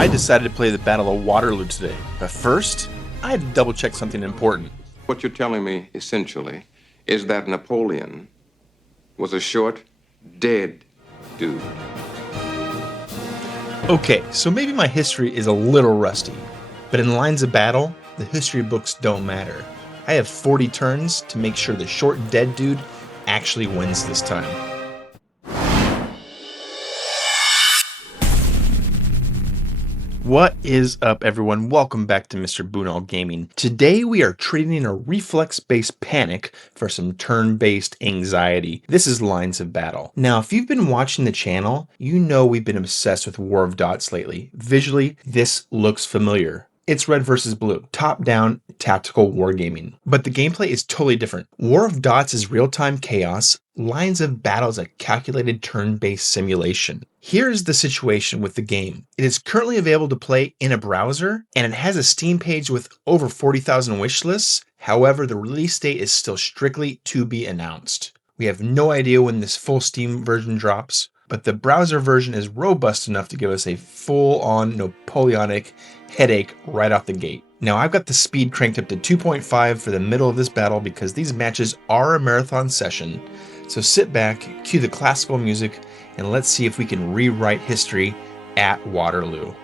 I decided to play the Battle of Waterloo today, but first, I had to double check something important. What you're telling me, essentially, is that Napoleon was a short, dead dude. Okay, so maybe my history is a little rusty, but in lines of battle, the history books don't matter. I have 40 turns to make sure the short dead dude actually wins this time. What is up, everyone? Welcome back to Mr. Bunal Gaming. Today we are trading a reflex-based panic for some turn-based anxiety. This is Lines of Battle. Now, if you've been watching the channel, you know we've been obsessed with War of Dots lately. Visually, this looks familiar. It's red versus blue, top-down tactical wargaming. But the gameplay is totally different. War of Dots is real-time chaos. Lines of Battle is a calculated turn-based simulation. Here's the situation with the game. It is currently available to play in a browser, and it has a Steam page with over 40,000 wish lists. However, the release date is still strictly to be announced. We have no idea when this full Steam version drops, but the browser version is robust enough to give us a full-on Napoleonic headache right off the gate. Now, I've got the speed cranked up to 2.5 for the middle of this battle because these matches are a marathon session. So sit back, cue the classical music, and let's see if we can rewrite history at Waterloo.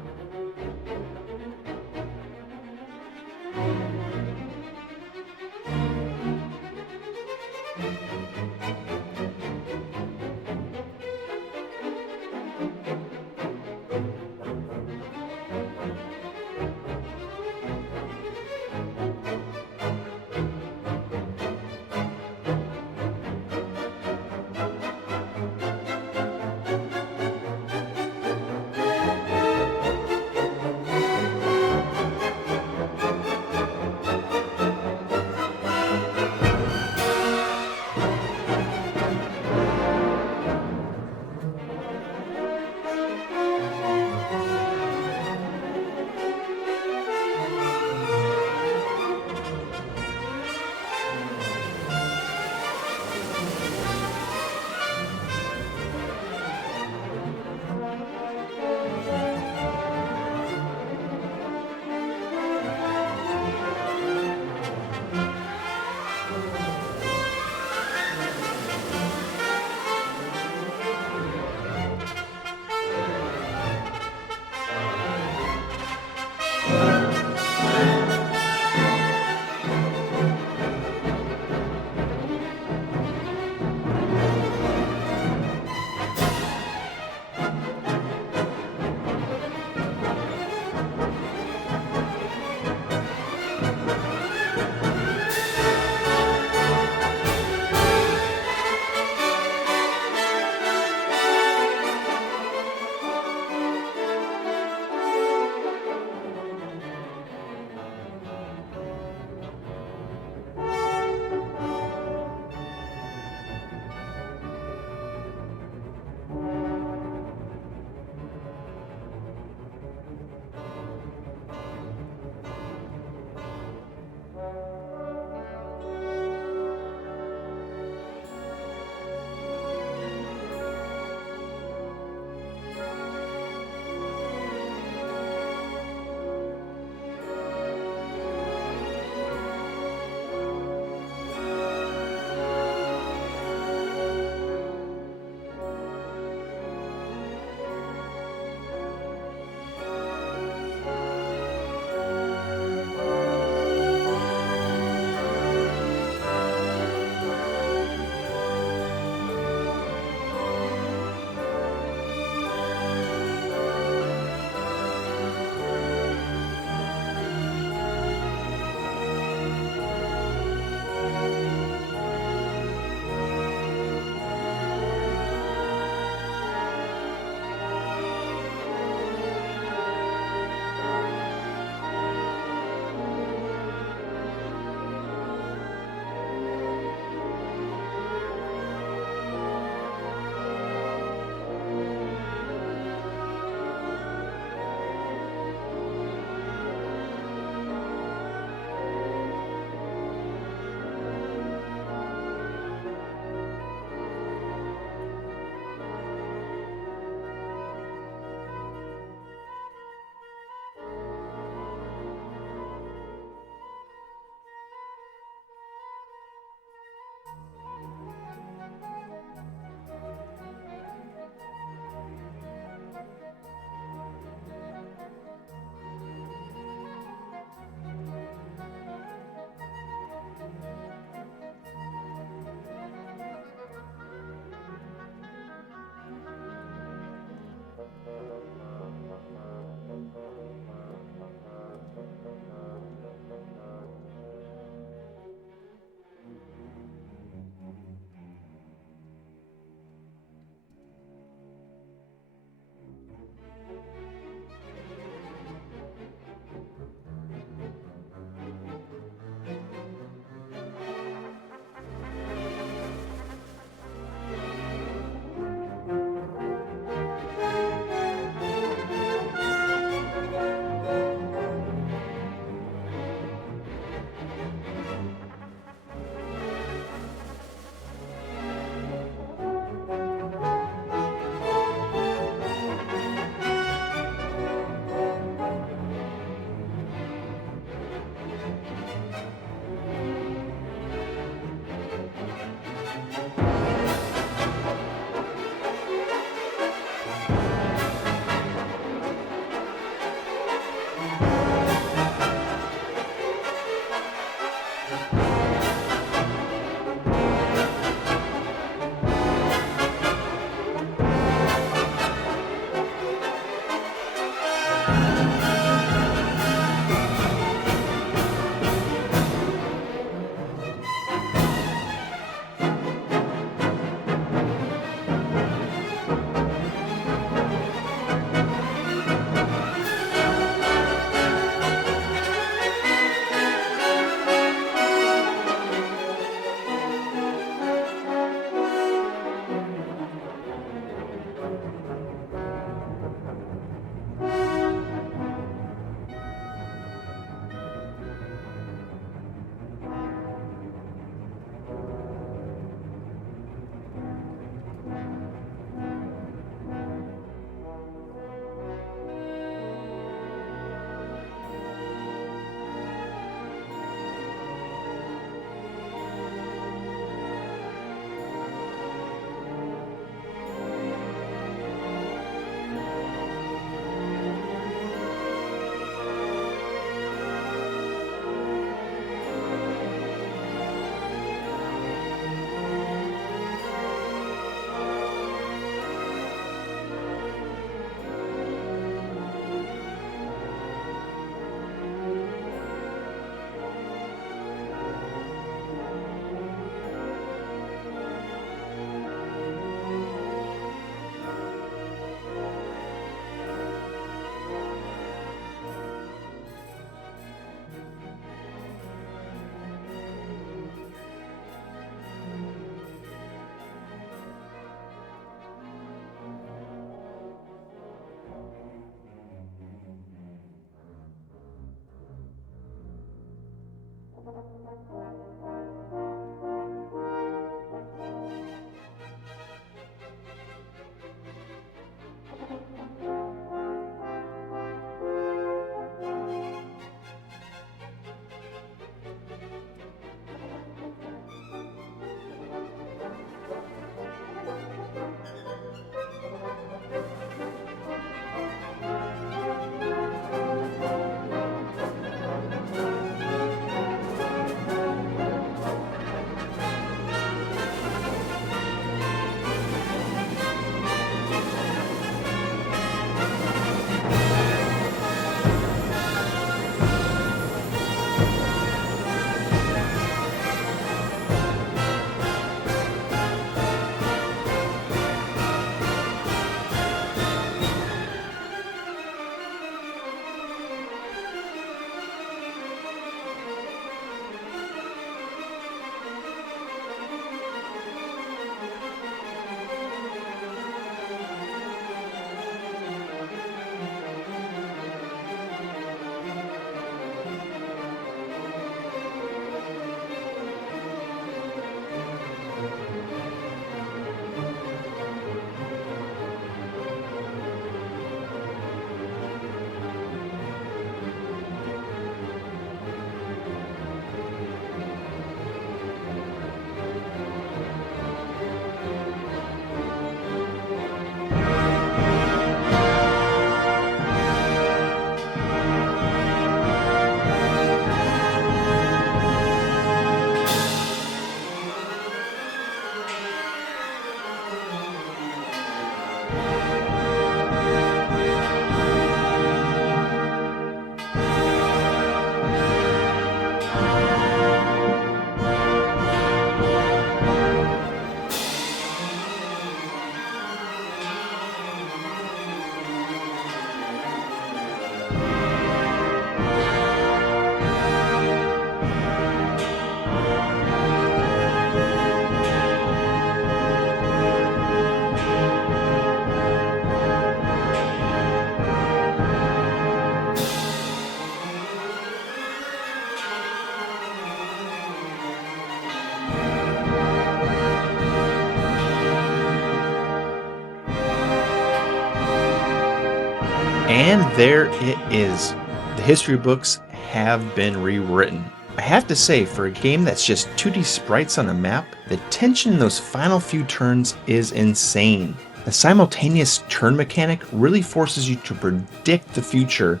And there it is. The history books have been rewritten. I have to say, for a game that's just 2D sprites on a map, the tension in those final few turns is insane. The simultaneous turn mechanic really forces you to predict the future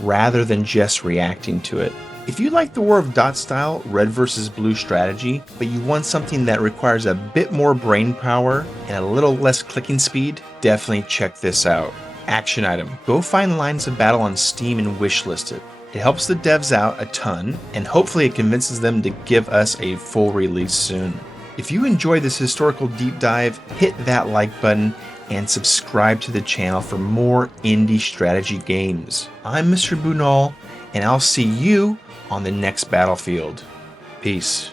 rather than just reacting to it. If you like the War of Dot style red versus blue strategy, but you want something that requires a bit more brain power and a little less clicking speed, definitely check this out. Action item. Go find Lines of Battle on Steam and wishlist it. It helps the devs out a ton, and hopefully it convinces them to give us a full release soon. If you enjoyed this historical deep dive, hit that like button and subscribe to the channel for more indie strategy games. I'm Mr. Bunal, and I'll see you on the next battlefield. Peace.